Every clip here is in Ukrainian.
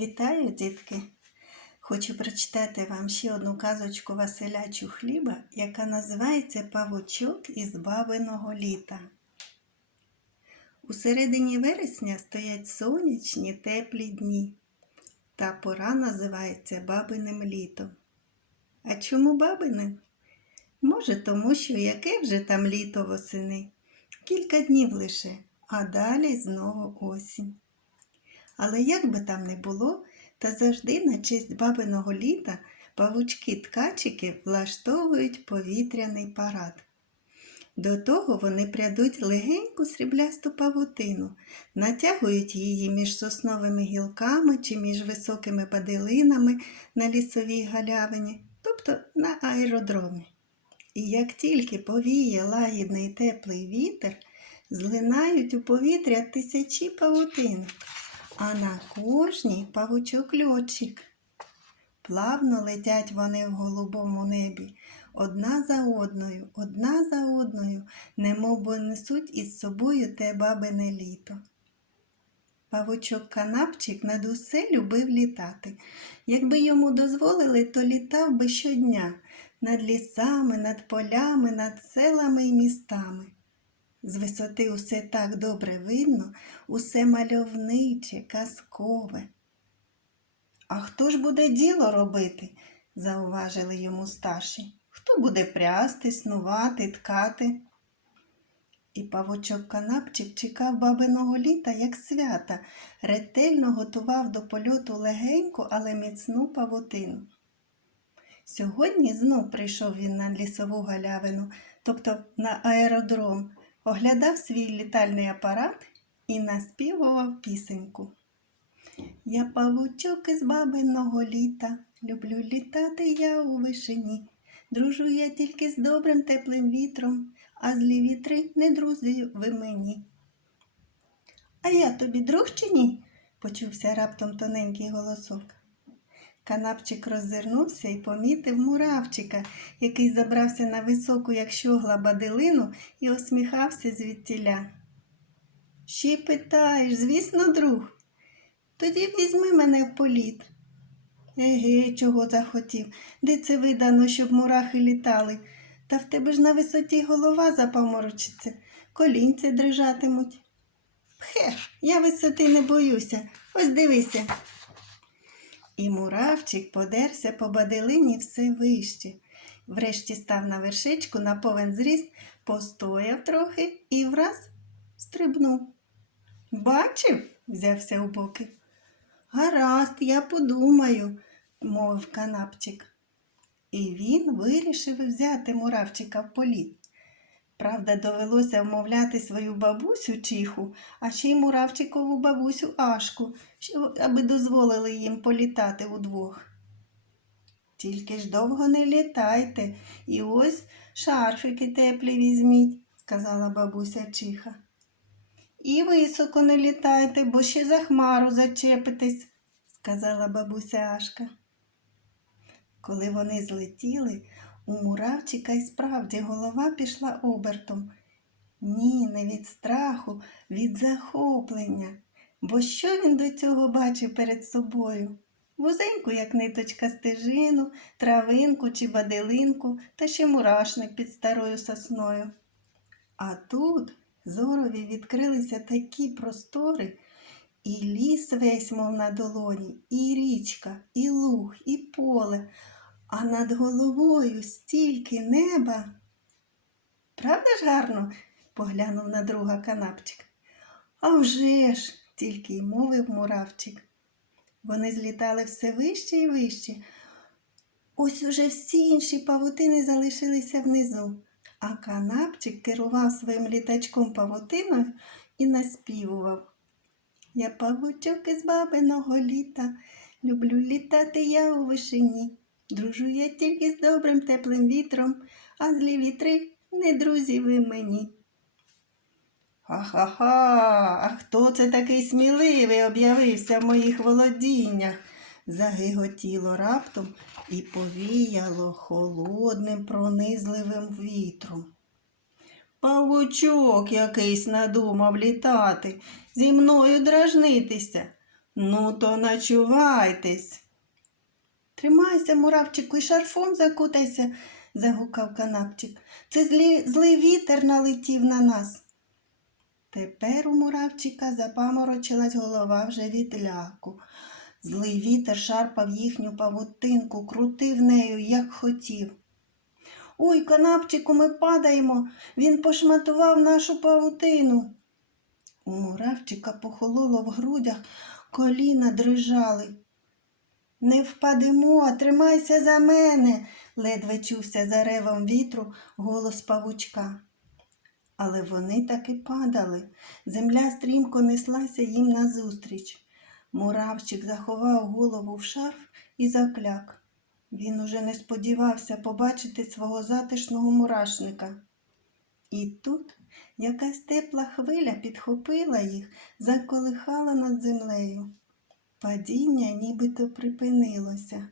Вітаю, дітки! Хочу прочитати вам ще одну казочку Василя Чухліба, яка називається Павучок із бабиного літа. У середині вересня стоять сонячні теплі дні. Та пора називається бабиним літом. А чому бабиним? Може, тому що яке вже там літо восени? Кілька днів лише, а далі знову осінь. Але як би там не було, та завжди на честь бабиного літа павучки-ткачики влаштовують повітряний парад. До того вони прядуть легеньку сріблясту павутину, натягують її між сосновими гілками чи між високими падилинами на лісовій галявині, тобто на аеродромі. І як тільки повіє лагідний теплий вітер, злинають у повітря тисячі павутинок а на кожній павучок льотчик. Плавно летять вони в голубому небі, одна за одною, одна за одною, немовби несуть із собою те бабине літо. Павучок канапчик над усе любив літати. Якби йому дозволили, то літав би щодня над лісами, над полями, над селами і містами. З висоти усе так добре видно, усе мальовниче, казкове. А хто ж буде діло робити? зауважили йому старші. Хто буде прясти, снувати, ткати? І павучок канапчик чекав бабиного літа, як свята, ретельно готував до польоту легеньку, але міцну павутину. Сьогодні знов прийшов він на лісову галявину, тобто на аеродром, оглядав свій літальний апарат і наспівував пісеньку. Я павучок із бабиного літа, люблю літати я у вишині. Дружу я тільки з добрим теплим вітром, а злі вітри не друзі ви мені. А я тобі друг чи ні? почувся раптом тоненький голосок. Канапчик роззирнувся і помітив муравчика, який забрався на високу, як щогла бадилину, і осміхався звідтіля. Ще питаєш, звісно, друг. Тоді візьми мене в політ. Еге, чого захотів, де це видано, щоб мурахи літали, та в тебе ж на висоті голова запаморочиться, колінці дрижатимуть. Пхе, я висоти не боюся, ось дивися. І муравчик подерся по бадилині все вище. Врешті став на вершечку на повен зріст, постояв трохи і враз стрибнув. Бачив? взявся у боки. Гаразд, я подумаю, мовив канапчик. І він вирішив взяти муравчика в політ. Правда, довелося вмовляти свою бабусю чиху, а ще й муравчикову бабусю Ашку, аби дозволили їм політати удвох. Тільки ж довго не літайте, і ось шарфики теплі візьміть, сказала бабуся чиха. І високо не літайте, бо ще за хмару зачепитесь, сказала бабуся Ашка. Коли вони злетіли, у муравчика й справді голова пішла обертом. Ні, не від страху, від захоплення. Бо що він до цього бачив перед собою? Вузеньку, як ниточка стежину, травинку чи баделинку, та ще мурашник під старою сосною. А тут зорові відкрилися такі простори, і ліс весь, мов на долоні, і річка, і луг, і поле, а над головою стільки неба. Правда ж гарно? поглянув на друга канапчик. «А вже ж!» – тільки й мовив муравчик. Вони злітали все вище і вище. Ось уже всі інші павутини залишилися внизу, а канапчик керував своїм літачком павутиною і наспівував. Я павучок із бабиного літа, люблю літати я у вишині. Дружу я тільки з добрим теплим вітром, а злі вітри не друзі ви мені. Ха-ха-ха, а хто це такий сміливий об'явився в моїх володіннях? Загиготіло раптом і повіяло холодним пронизливим вітром. Павучок якийсь надумав літати, зі мною дражнитися. Ну, то начувайтесь. Тримайся, муравчику, і шарфом закутайся, загукав канапчик. Це злі, злий вітер налетів на нас. Тепер у муравчика запаморочилась голова вже від ляку. Злий вітер шарпав їхню павутинку, крутив нею, як хотів. Ой, канапчику, ми падаємо. Він пошматував нашу павутину. У муравчика похололо в грудях, коліна дрижали. Не впадемо, тримайся за мене, ледве чувся за ревом вітру голос павучка. Але вони таки падали. Земля стрімко неслася їм назустріч. Муравчик заховав голову в шарф і закляк. Він уже не сподівався побачити свого затишного мурашника. І тут якась тепла хвиля підхопила їх, заколихала над землею. Падіння нібито припинилося.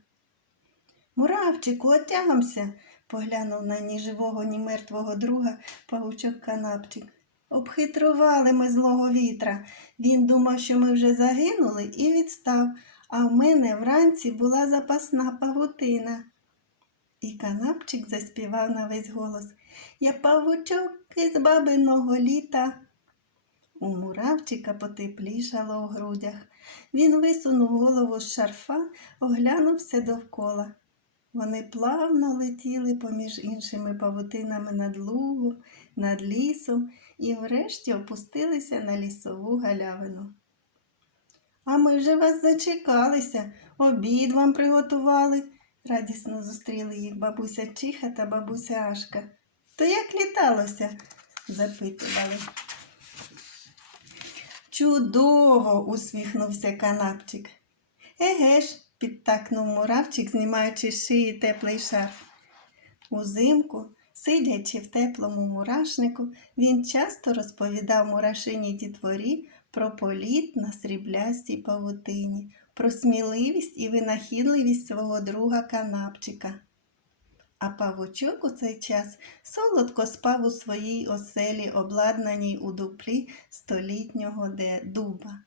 Муравчику, отямся, поглянув на ні живого, ні мертвого друга павучок канапчик. Обхитрували ми злого вітра. Він думав, що ми вже загинули і відстав, а в мене вранці була запасна павутина. І канапчик заспівав на весь голос Я павучок із бабиного літа. У муравчика потеплішало у грудях. Він висунув голову з шарфа, оглянувся довкола. Вони плавно летіли поміж іншими павутинами над лугом, над лісом і врешті опустилися на лісову галявину. А ми вже вас зачекалися, обід вам приготували, радісно зустріли їх бабуся Чиха та бабуся Ашка. То як літалося? запитували. Чудово, усміхнувся канапчик. Еге ж, підтакнув муравчик, знімаючи з шиї теплий шарф. Узимку, сидячи в теплому мурашнику, він часто розповідав мурашині дітворі про політ на сріблястій павутині, про сміливість і винахідливість свого друга канапчика. А павучок у цей час солодко спав у своїй оселі, обладнаній у дуплі столітнього де- дуба.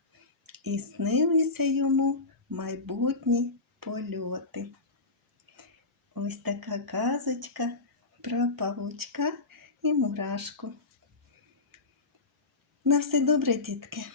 І снилися йому майбутні польоти. Ось така казочка про павучка і мурашку. На все добре, дітки.